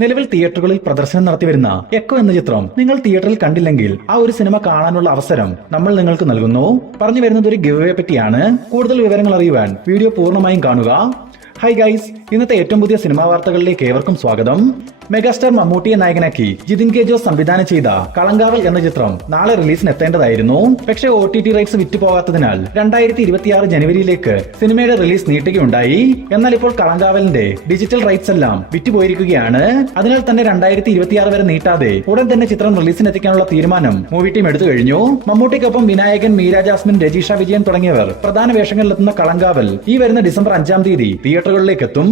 നിലവിൽ തിയേറ്ററുകളിൽ പ്രദർശനം നടത്തിവരുന്ന എക്കോ എന്ന ചിത്രം നിങ്ങൾ തിയേറ്ററിൽ കണ്ടില്ലെങ്കിൽ ആ ഒരു സിനിമ കാണാനുള്ള അവസരം നമ്മൾ നിങ്ങൾക്ക് നൽകുന്നു. പറഞ്ഞു വരുന്നത് ഒരു ഗിവ് പറ്റിയാണ്. കൂടുതൽ വിവരങ്ങൾ അറിയുവാൻ വീഡിയോ പൂർണ്ണമായും കാണുക. ഹായ് ഗൈസ്, ഇന്നത്തെ ഏറ്റവും പുതിയ സിനിമാ വാർത്തകളിലേക്ക് ഏവർക്കും സ്വാഗതം. മെഗാസ്റ്റാർ മമ്മൂട്ടിയെ നായകനാക്കി ജിതിൻ കെ ജോസ് സംവിധാനം ചെയ്ത കളങ്കാവൽ എന്ന ചിത്രം നാളെ റിലീസിന് എത്തേണ്ടതായിരുന്നു. പക്ഷേ OTT റൈറ്റ്സ് വിറ്റുപോകാത്തതിനാൽ 2026 ജനുവരിയിലേക്ക് സിനിമയുടെ റിലീസ് നീട്ടുകയുണ്ടായി. എന്നാൽ ഇപ്പോൾ കളങ്കാവലിന്റെ ഡിജിറ്റൽ റൈറ്റ്സ് എല്ലാം വിറ്റുപോയിരിക്കുകയാണ്. അതിനാൽ തന്നെ 2026 വരെ നീട്ടാതെ ഉടൻ തന്നെ ചിത്രം റിലീസിന് എത്തിക്കാനുള്ള തീരുമാനം മൂവി ടീം എടുത്തു കഴിഞ്ഞു. മമ്മൂട്ടിക്കൊപ്പം വിനായകൻ, മീര ജാസ്മിൻ, രജീഷ വിജയൻ തുടങ്ങിയവർ പ്രധാന വേഷങ്ങളിലെത്തുന്ന കളങ്കാവൽ ഈ വരുന്ന ഡിസംബർ 5-ാം തീയതി തിയേറ്ററുകളിലേക്ക് എത്തും.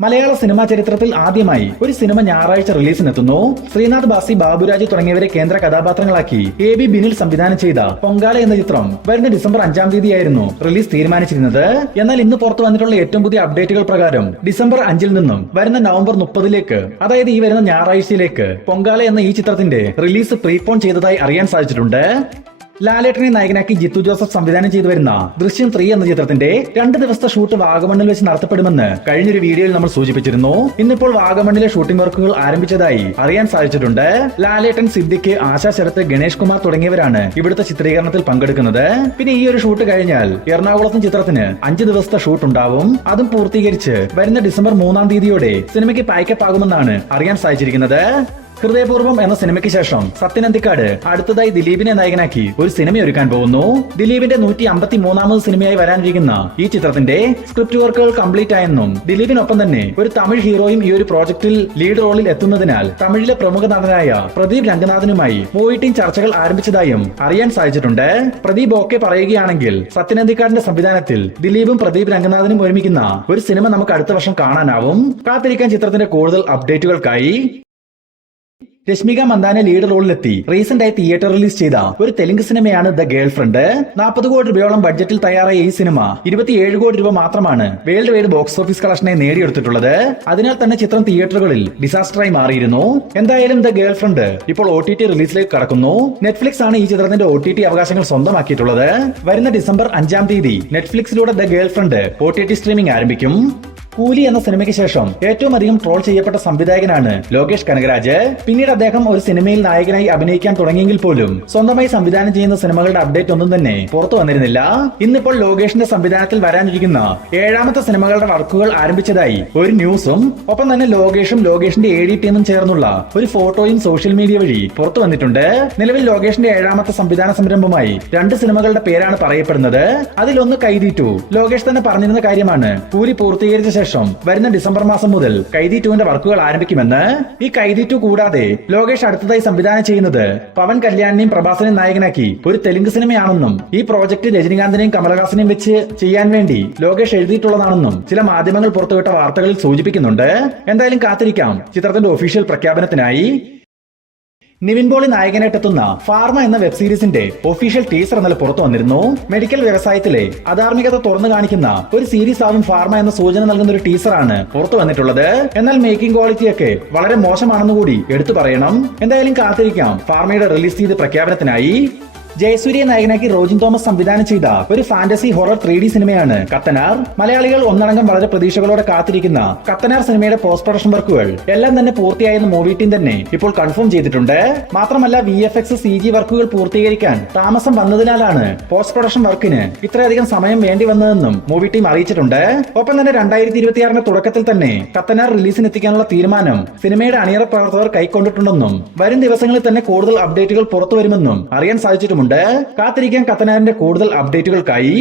മലയാള സിനിമാ ചരിത്രത്തിൽ ആദ്യമായി ഒരു സിനിമ ഞായറാഴ്ച റിലീസിനെത്തുന്നു. ശ്രീനാഥ് ബാസി, ബാബുരാജ് തുടങ്ങിയവരെ കേന്ദ്ര കഥാപാത്രങ്ങളാക്കി AB ബിനിൽ സംവിധാനം ചെയ്ത പൊങ്കാല എന്ന ചിത്രം വരുന്ന ഡിസംബർ 5-ാം തീയതിയായിരുന്നു റിലീസ് തീരുമാനിച്ചിരുന്നത്. എന്നാൽ ഇന്ന് പുറത്തു വന്നിട്ടുള്ള ഏറ്റവും പുതിയ അപ്ഡേറ്റുകൾ പ്രകാരം ഡിസംബർ 5-ൽ നിന്നും വരുന്ന നവംബർ 30-ലേക്ക്, അതായത് ഈ വരുന്ന ഞായറാഴ്ചയിലേക്ക് പൊങ്കാല എന്ന ഈ ചിത്രത്തിന്റെ റിലീസ് പ്രീപോൺ ചെയ്തതായി അറിയാൻ സാധിച്ചിട്ടുണ്ട്. ലാലേട്ടനെ നായകനാക്കി ജിത്തു ജോസഫ് സംവിധാനം ചെയ്തു വരുന്ന ദൃശ്യം 3 എന്ന ചിത്രത്തിന്റെ 2 ദിവസത്തെ ഷൂട്ട് വാഗമണ്ണിൽ വെച്ച് നടത്തപ്പെടുമെന്ന് കഴിഞ്ഞൊരു വീഡിയോയിൽ നമ്മൾ സൂചിപ്പിച്ചിരുന്നു. ഇന്നിപ്പോൾ വാഗമണ്ണിലെ ഷൂട്ടിംഗ് വർക്കുകൾ ആരംഭിച്ചതായി അറിയാൻ സാധിച്ചിട്ടുണ്ട്. ലാലേട്ടൻ, സിദ്ദിഖ്, ആശാ ശരത്ത്, ഗണേഷ് കുമാർ തുടങ്ങിയവരാണ് ഇവിടുത്തെ ചിത്രീകരണത്തിൽ പങ്കെടുക്കുന്നത്. പിന്നെ ഈ ഒരു ഷൂട്ട് കഴിഞ്ഞാൽ എറണാകുളത്തും ചിത്രത്തിന് 5 ദിവസത്തെ ഷൂട്ട് ഉണ്ടാവും. അതും പൂർത്തീകരിച്ച് വരുന്ന ഡിസംബർ 3-ാം തീയതിയോടെ സിനിമയ്ക്ക് പാക്കപ്പ് ആകുമെന്നാണ് അറിയാൻ സാധിച്ചിരിക്കുന്നത്. ഹൃദയപൂർവ്വം എന്ന സിനിമയ്ക്ക് ശേഷം സത്യൻ അന്തിക്കാട് അടുത്തതായി ദിലീപിനെ നായകനാക്കി ഒരു സിനിമ ഒരുക്കാൻ പോകുന്നു. ദിലീപിന്റെ 153-ാമത് സിനിമയായി വരാനിരിക്കുന്ന ഈ ചിത്രത്തിന്റെ സ്ക്രിപ്റ്റ് വർക്കുകൾ കംപ്ലീറ്റ് ആയെന്നും ദിലീപിനൊപ്പം തന്നെ ഒരു തമിഴ് ഹീറോയും ഈ ഒരു പ്രോജക്റ്റിൽ ലീഡ് റോളിൽ എത്തുന്നതിനാൽ തമിഴിലെ പ്രമുഖ നടനായ പ്രദീപ് രംഗനാഥനുമായി മൂവി ടീം ചർച്ചകൾ ആരംഭിച്ചതായും അറിയാൻ സാധിച്ചിട്ടുണ്ട്. പ്രദീപ് ഓക്കെ പറയുകയാണെങ്കിൽ സത്യൻ അന്തിക്കാടിന്റെ സംവിധാനത്തിൽ ദിലീപും പ്രദീപ് രംഗനാഥനും ഒരുമിക്കുന്ന ഒരു സിനിമ നമുക്ക് അടുത്ത വർഷം കാണാനാവും. കാത്തിരിക്കാൻ ചിത്രത്തിന്റെ കൂടുതൽ അപ്ഡേറ്റുകൾക്കായി. രശ്മിക മന്ദാന ലീഡ് റോളിലെത്തി റീസെന്റ് ആയി തിയേറ്റർ റിലീസ് ചെയ്ത ഒരു തെലുങ്ക് സിനിമയാണ് ദ ഗേൾ ഫ്രണ്ട്. 40 കോടി രൂപയോളം ബഡ്ജറ്റിൽ തയ്യാറായ ഈ സിനിമ 27 കോടി രൂപ മാത്രമാണ് വേൾഡ് വൈഡ് ബോക്സ് ഓഫീസ് കളക്ഷനെ നേടിയെടുത്തിട്ടുള്ളത്. അതിനാൽ തന്നെ ചിത്രം തിയേറ്ററുകളിൽ ഡിസാസ്റ്ററായി മാറിയിരുന്നു. എന്തായാലും ദ ഗേൾ ഫ്രണ്ട് ഇപ്പോൾ OTT റിലീസിലേക്ക് കടക്കുന്നു. നെറ്റ്ഫ്ലിക്സ് ആണ് ഈ ചിത്രത്തിന്റെ OTT അവകാശങ്ങൾ സ്വന്തമാക്കിയിട്ടുള്ളത്. വരുന്ന ഡിസംബർ 5-ാം തീയതി നെറ്റ്ഫ്ലിക്സിലൂടെ the girlfriend OTT streaming ആരംഭിക്കും. കൂലി എന്ന സിനിമയ്ക്ക് ശേഷം ഏറ്റവും അധികം ട്രോൾ ചെയ്യപ്പെട്ട സംവിധായകനാണ് ലോകേഷ് കനകരാജ്. പിന്നീട് അദ്ദേഹം ഒരു സിനിമയിൽ നായകനായി അഭിനയിക്കാൻ തുടങ്ങിയെങ്കിൽ പോലും സ്വന്തമായി സംവിധാനം ചെയ്യുന്ന സിനിമകളുടെ അപ്ഡേറ്റ് ഒന്നും തന്നെ പുറത്തു വന്നിരുന്നില്ല. ഇന്നിപ്പോൾ ലോകേഷിന്റെ സംവിധാനത്തിൽ വരാനിരിക്കുന്ന 7-ാമത്തെ സിനിമകളുടെ വർക്കുകൾ ആരംഭിച്ചതായി ഒരു ന്യൂസും ഒപ്പം തന്നെ ലോകേഷും ലോകേഷിന്റെ AD ടീമും ചേർന്നുള്ള ഒരു ഫോട്ടോയും സോഷ്യൽ മീഡിയ വഴി പുറത്തു വന്നിട്ടുണ്ട്. നിലവിൽ ലോകേഷിന്റെ 7-ാമത്തെ സംവിധാന സംരംഭമായി 2 സിനിമകളുടെ പേരാണ് പറയപ്പെടുന്നത്. അതിലൊന്ന് കൈദി 2. ലോകേഷ് തന്നെ പറഞ്ഞിരുന്ന കാര്യമാണ് കൂലി പൂർത്തീകരിച്ച ശേഷം വരുന്ന ഡിസംബർ മാസം മുതൽ കൈദി 2ന്റെ വർക്കുകൾ ആരംഭിക്കുമെന്ന്. ഈ കൈദി 2 കൂടാതെ ലോകേഷ് അടുത്തതായി സംവിധാനം ചെയ്യുന്നത് പവൻ കല്യാണിനെയും പ്രഭാസിനെയും നായകനാക്കി ഒരു തെലുങ്ക് സിനിമയാണെന്നും ഈ പ്രോജക്ട് രജനികാന്തിനെയും കമലഹാസനെയും വെച്ച് ചെയ്യാൻ വേണ്ടി ലോകേഷ് എഴുതിയിട്ടുള്ളതാണെന്നും ചില മാധ്യമങ്ങൾ പുറത്തുവിട്ട വാർത്തകളിൽ സൂചിപ്പിക്കുന്നുണ്ട്. എന്തായാലും കാത്തിരിക്കാം ചിത്രത്തിന്റെ ഒഫീഷ്യൽ പ്രഖ്യാപനത്തിനായി. നിവിൻ പോളി നായകനായിട്ടെത്തുന്ന ഫാർമ എന്ന വെബ് സീരീസിന്റെ ഒഫീഷ്യൽ ടീസർ ഇന്നലെ പുറത്തു വന്നിരുന്നു. മെഡിക്കൽ വ്യവസായത്തിലെ അധാർമികത തുറന്നു കാണിക്കുന്ന ഒരു സീരീസ് ആവും ഫാർമ എന്ന സൂചന നൽകുന്ന ഒരു ടീസറാണ് പുറത്തു വന്നിട്ടുള്ളത്. എന്നാൽ മേക്കിംഗ് ക്വാളിറ്റിയൊക്കെ വളരെ മോശമാണെന്ന് കൂടി എടുത്തു പറയണം. എന്തായാലും കാത്തിരിക്കാം ഫാർമയുടെ റിലീസ് ചെയ്ത പ്രഖ്യാപനത്തിനായി. ജയസൂര്യ നായകനാക്കി റോജിൻ തോമസ് സംവിധാനം ചെയ്ത ഒരു ഫാന്റസി ഹൊറർ 3D സിനിമയാണ് കത്തനാർ. മലയാളികൾ ഒന്നടങ്കം വളരെ പ്രതീക്ഷകളോടെ കാത്തിരിക്കുന്ന കത്തനാർ സിനിമയുടെ പോസ്റ്റ് പ്രൊഡക്ഷൻ വർക്കുകൾ എല്ലാം തന്നെ പൂർത്തിയായെന്ന് മൂവി ടീം തന്നെ ഇപ്പോൾ കൺഫേം ചെയ്തിട്ടുണ്ട്. മാത്രമല്ല VFX CG വർക്കുകൾ പൂർത്തീകരിക്കാൻ താമസം വന്നതിനാലാണ് പോസ്റ്റ് പ്രൊഡക്ഷൻ വർക്കിന് ഇത്രയധികം സമയം വേണ്ടി വന്നതെന്നും മൂവി ടീം അറിയിച്ചിട്ടുണ്ട്. ഒപ്പം തന്നെ 2026 തുടക്കത്തിൽ തന്നെ കത്തനാർ റിലീസിന് എത്തിക്കാനുള്ള തീരുമാനം സിനിമയുടെ അണിയറ പ്രവർത്തകർ കൈക്കൊണ്ടിട്ടുണ്ടെന്നും വരും ദിവസങ്ങളിൽ തന്നെ കൂടുതൽ അപ്ഡേറ്റുകൾ പുറത്തു വരുമെന്നും അറിയാൻ സാധിച്ചിട്ടുമുണ്ട്. കാത്തിരിക്കാൻ കത്തനാറിന്റെ കൂടുതൽ അപ്ഡേറ്റുകൾക്കായി.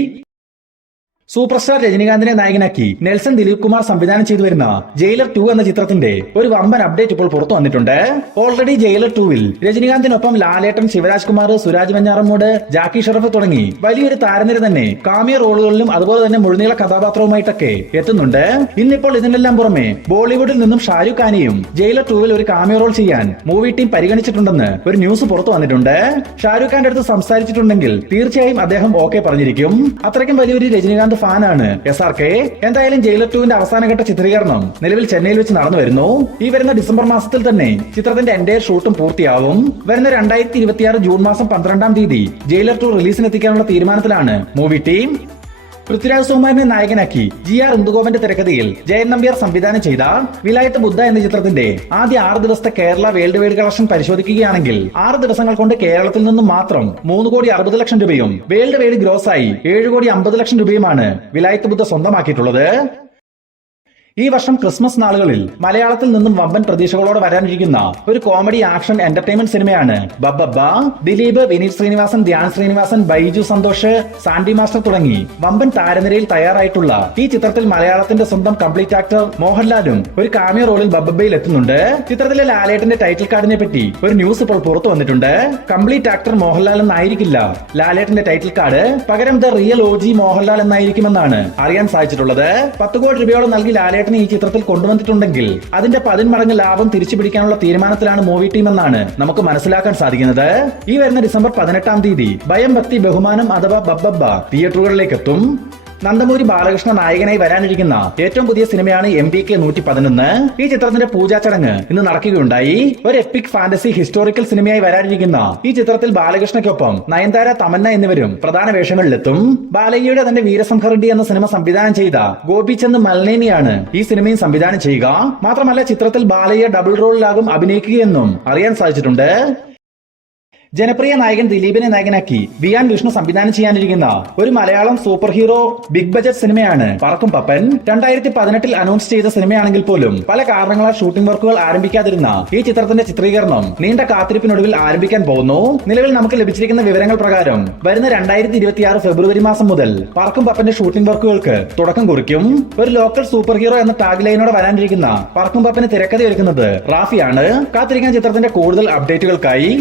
സൂപ്പർ സ്റ്റാർ രജനികാന്തിനെ നായകനാക്കി നെൽസൺ ദിലീപ് കുമാർ സംവിധാനം ചെയ്തു വരുന്ന ജയിലർ 2 എന്ന ചിത്രത്തിന്റെ ഒരു വമ്പൻ അപ്ഡേറ്റ് ഇപ്പോൾ പുറത്തു വന്നിട്ടുണ്ട്. ഓൾറെഡി ജയിലർ 2-ൽ രജനികാന്തിനൊപ്പം ലാലേട്ടൻ, ശിവരാജ് കുമാർ, സുരാജ് വെഞ്ഞാറമ്മൂട്, ജാക്കി ഷറഫ് തുടങ്ങി വലിയൊരു താരനിര തന്നെ കാമിയോ റോളുകളിലും അതുപോലെ തന്നെ മുഴുനീള കഥാപാത്രവുമായിട്ടൊക്കെ എത്തുന്നുണ്ട്. ഇന്നിപ്പോൾ ഇതിനെല്ലാം പുറമെ ബോളിവുഡിൽ നിന്നും ഷാരൂഖ് ഖാനെയും ജയിലർ 2-ൽ ഒരു കാമിയോ റോൾ ചെയ്യാൻ മൂവി ടീം പരിഗണിച്ചിട്ടുണ്ടെന്ന് ഒരു ന്യൂസ് പുറത്തു വന്നിട്ടുണ്ട്. ഷാരൂഖ് ഖാന്റെ അടുത്ത് സംസാരിച്ചിട്ടുണ്ടെങ്കിൽ തീർച്ചയായും അദ്ദേഹം ഓക്കെ പറഞ്ഞിരിക്കും. അത്രയ്ക്കും വലിയൊരു രജനികാന്ത് ഫാനാണ് SRK. എന്തായാലും ജയിലർ 2ന്റെ അവസാനഘട്ട ചിത്രീകരണം നിലവിൽ ചെന്നൈയിൽ വെച്ച് നടന്നു വരുന്നു. ഈ വരുന്ന ഡിസംബർ മാസത്തിൽ തന്നെ ചിത്രത്തിന്റെ എൻറ്റയർ ഷൂട്ടും പൂർത്തിയാവും. വരുന്ന 2026 ജൂൺ മാസം 12-ാം തീയതി ജയിലർ 2 റിലീസിനെത്തിക്കാനുള്ള തീരുമാനത്തിലാണ് മൂവി ടീം. പൃഥ്വിരാജ് സുകുമാരനെ നായകനാക്കി GR ഇന്ദുഗോപന്റെ തിരക്കഥയിൽ ജയൻ നമ്പ്യാർ സംവിധാനം ചെയ്ത വിലായത്ത് ബുദ്ധ എന്ന ചിത്രത്തിന്റെ ആദ്യ 6 ദിവസത്തെ കേരള വേൾഡ് വൈഡ് കളക്ഷൻ പരിശോധിക്കുകയാണെങ്കിൽ 6 ദിവസങ്ങൾ കൊണ്ട് കേരളത്തിൽ നിന്നും മാത്രം 3,60,00,000 രൂപയും വേൾഡ് വൈഡ് ഗ്രോസ് ആയി 7,50,00,000 രൂപയുമാണ് വിലായത്ത് ബുദ്ധ സ്വന്തമാക്കിയിട്ടുള്ളത്. ഈ വർഷം ക്രിസ്മസ് നാളുകളിൽ മലയാളത്തിൽ നിന്നും വമ്പൻ പ്രതീക്ഷകളോടെ വരാനിരിക്കുന്ന ഒരു കോമഡി ആക്ഷൻ എന്റർടൈൻമെന്റ് സിനിമയാണ് ബബ്ബബ്ബ. ദിലീപ്, വിനീത് ശ്രീനിവാസൻ, ധ്യാൻ ശ്രീനിവാസൻ, ബൈജു സന്തോഷ്, സാൻഡി മാസ്റ്റർ തുടങ്ങി വമ്പൻ താരനിരയിൽ തയ്യാറായിട്ടുള്ള ഈ ചിത്രത്തിൽ മലയാളത്തിന്റെ സ്വന്തം കംപ്ലീറ്റ് ആക്ടർ മോഹൻലാലും ഒരു കാമിയോ റോളിൽ ബബ്ബബ്ബയിൽ എത്തുന്നുണ്ട്. ചിത്രത്തിലെ ലാലേട്ടന്റെ ടൈറ്റിൽ കാർഡിനെ പറ്റി ഒരു ന്യൂസ് ഇപ്പോൾ പുറത്തു വന്നിട്ടുണ്ട്. കംപ്ലീറ്റ് ആക്ടർ മോഹൻലാൽ എന്നായിരിക്കില്ല ലാലേട്ടന്റെ ടൈറ്റിൽ കാർഡ്, പകരം ദ റിയൽ OG മോഹൻലാൽ എന്നായിരിക്കുമെന്നാണ് അറിയാൻ സാധിച്ചിട്ടുള്ളത്. 10 കോടി രൂപയോളം നൽകി ലാലേട്ടൻ ഈ ചിത്രത്തിൽ കൊണ്ടുവന്നിട്ടുണ്ടെങ്കിൽ അതിന്റെ 10 മടങ്ങ് ലാഭം തിരിച്ചു പിടിക്കാനുള്ള തീരുമാനത്തിലാണ് മൂവി ടീം എന്നാണ് നമുക്ക് മനസ്സിലാക്കാൻ സാധിക്കുന്നത്. ഈ വരുന്ന ഡിസംബർ 18-ാം തീയതി ഭയം ഭക്തി ബഹുമാനം അഥവാ ബബ്ബബ്ബ തിയേറ്ററുകളിലേക്ക് എത്തും. നന്ദമൂരി ബാലകൃഷ്ണ നായകനായി വരാനിരിക്കുന്ന ഏറ്റവും പുതിയ സിനിമയാണ് MBK 111. ഈ ചിത്രത്തിന്റെ പൂജാ ചടങ്ങ് ഇന്ന് നടക്കുകയുണ്ടായി. ഒരു എപ്പിക് ഫാന്റസി ഹിസ്റ്റോറിക്കൽ സിനിമയായി വരാനിരിക്കുന്ന ഈ ചിത്രത്തിൽ ബാലകൃഷ്ണയ്ക്കൊപ്പം നയൻതാര, തമന്ന എന്നിവരും പ്രധാന വേഷങ്ങളിലെത്തും. ബാലയ്യയുടെ തന്റെ വീരസംഹർ റെഡ്ഡി എന്ന സിനിമ സംവിധാനം ചെയ്ത ഗോപിചന്ദ് മൽനേനിയാണ് ഈ സിനിമയും സംവിധാനം ചെയ്യുക. മാത്രമല്ല ചിത്രത്തിൽ ബാലയ്യ ഡബിൾ റോളിലാകും അഭിനയിക്കുകയെന്നും അറിയാൻ സാധിച്ചിട്ടുണ്ട്. ജനപ്രിയ നായകൻ ദിലീപിനെ നായകനാക്കി വിയാൻ വിഷ്ണു സംവിധാനം ചെയ്യാനിരിക്കുന്ന ഒരു Malayalam super hero big budget സിനിമയാണ് പറക്കും പപ്പൻ. 2018-ൽ അനൗൺസ് ചെയ്ത സിനിമയാണെങ്കിൽ പോലും പല കാരണങ്ങളാൽ ഷൂട്ടിംഗ് വർക്കുകൾ ആരംഭിക്കാതിരുന്ന ഈ ചിത്രത്തിന്റെ ചിത്രീകരണം നീണ്ട കാത്തിരിപ്പിനൊടുവിൽ ആരംഭിക്കാൻ പോകുന്നു. നിലവിൽ നമുക്ക് ലഭിച്ചിരിക്കുന്ന വിവരങ്ങൾ പ്രകാരം വരുന്ന 2026 ഫെബ്രുവരി മാസം മുതൽ പറക്കും പപ്പന്റെ ഷൂട്ടിംഗ് വർക്കുകൾക്ക് തുടക്കം കുറിക്കും. ഒരു ലോക്കൽ സൂപ്പർ ഹീറോ എന്ന ടാഗ് ലൈനോടെ വരാനിരിക്കുന്ന പറക്കും പപ്പന് തിരക്കഥയൊരുക്കുന്നത് റാഫിയാണ്. കാത്തിരിക്കാൻ ചിത്രത്തിന്റെ കൂടുതൽ അപ്ഡേറ്റുകൾക്കായി.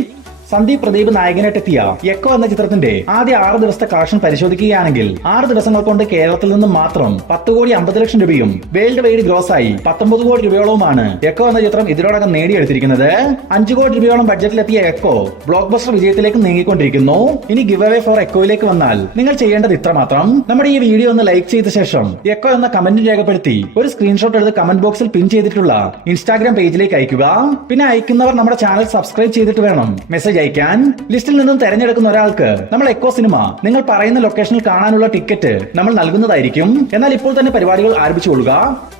സന്ദീപ് പ്രദീപ് നായകനായിട്ടെത്തിയ എക്കോ എന്ന ചിത്രത്തിന്റെ ആദ്യ 6 ദിവസത്തെ കളക്ഷൻ പരിശോധിക്കുകയാണെങ്കിൽ 6 ദിവസങ്ങൾ കൊണ്ട് കേരളത്തിൽ നിന്നും മാത്രം 10,50,00,000 രൂപയും വേൾഡ് വൈഡ് ഗ്രോസ് ആയി 19 കോടി രൂപയോളവുമാണ് എക്കോ എന്ന ചിത്രം ഇതിനോടകം നേടിയെടുത്തിരിക്കുന്നത്. 5 കോടി രൂപയോളം ബഡ്ജറ്റിലെത്തിയ എക്കോ ബ്ലോക്ക് ബസ്റ്റർ വിജയത്തിലേക്ക് നീങ്ങിക്കൊണ്ടിരിക്കുന്നു. ഇനി ഗിവ് അവേ ഫോർ എക്കോയിലേക്ക് വന്നാൽ നിങ്ങൾ ചെയ്യേണ്ടത് ഇത്രമാത്രം: നമ്മുടെ ഈ വീഡിയോ ഒന്ന് ലൈക്ക് ചെയ്ത ശേഷം എക്കോ എന്ന കമന്റ് രേഖപ്പെടുത്തി ഒരു സ്ക്രീൻഷോട്ട് എടുത്ത് കമന്റ് ബോക്സിൽ പിൻ ചെയ്തിട്ടുള്ള ഇൻസ്റ്റാഗ്രാം പേജിലേക്ക് അയക്കുക. പിന്നെ അയക്കുന്നവർ നമ്മുടെ ചാനൽ സബ്സ്ക്രൈബ് ചെയ്തിട്ട് വേണം മെസ്സേജ് അയക്കാൻ. ലിസ്റ്റിൽ നിന്നും തെരഞ്ഞെടുക്കുന്ന ഒരാൾക്ക് നമ്മൾ എക്കോ സിനിമ നിങ്ങൾ പറയുന്ന ലൊക്കേഷനിൽ കാണാനുള്ള ടിക്കറ്റ് നമ്മൾ നൽകുന്നതായിരിക്കും. എന്നാൽ ഇപ്പോൾ തന്നെ പരിപാടികൾ ആരംഭിച്ചുകൊള്ളുക.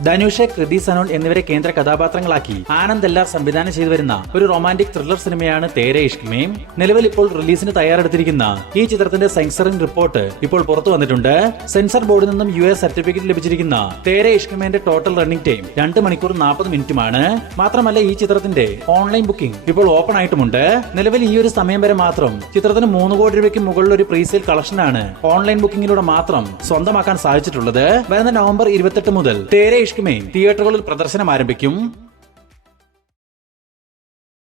ധനുഷ്, കൃതി സനോൺ എന്നിവരെ കേന്ദ്ര കഥാപാത്രങ്ങളാക്കി ആനന്ദ് എല്ലാർ സംവിധാനം ചെയ്തു വരുന്ന ഒരു റൊമാന്റിക് ത്രില്ലർ സിനിമയാണ് തേരെ ഇഷ്ക് മേം. നിലവിൽ ഇപ്പോൾ റിലീസിന് തയ്യാറെടുത്തിരിക്കുന്ന ഈ ചിത്രത്തിന്റെ സെൻസറിംഗ് റിപ്പോർട്ട് ഇപ്പോൾ പുറത്തു വന്നിട്ടുണ്ട്. സെൻസർ ബോർഡിൽ നിന്നും US സർട്ടിഫിക്കറ്റ് ലഭിച്ചിരിക്കുന്ന തേരെ ഇഷ്ക് മേന്റെ ടോട്ടൽ റണ്ണിംഗ് ടൈം 2 മണിക്കൂർ 40 മിനിറ്റുമാണ്. മാത്രമല്ല ഈ ചിത്രത്തിന്റെ ഓൺലൈൻ ബുക്കിംഗ് ഇപ്പോൾ ഓപ്പൺ ആയിട്ടുമുണ്ട്. നിലവിൽ ഈ ഒരു സമയം വരെ മാത്രം ചിത്രത്തിന് 3 കോടി രൂപയ്ക്ക് മുകളിൽ ഒരു പ്രീസെയിൽ കളക്ഷനാണ് ഓൺലൈൻ ബുക്കിംഗിലൂടെ മാത്രം സ്വന്തമാക്കാൻ സാധിച്ചിട്ടുള്ളത്. വരുന്ന നവംബർ 28 മുതൽ തേരെ ഇഷ്ക് മേം തിയേറ്ററുകളിൽ പ്രദർശനം ആരംഭിക്കും.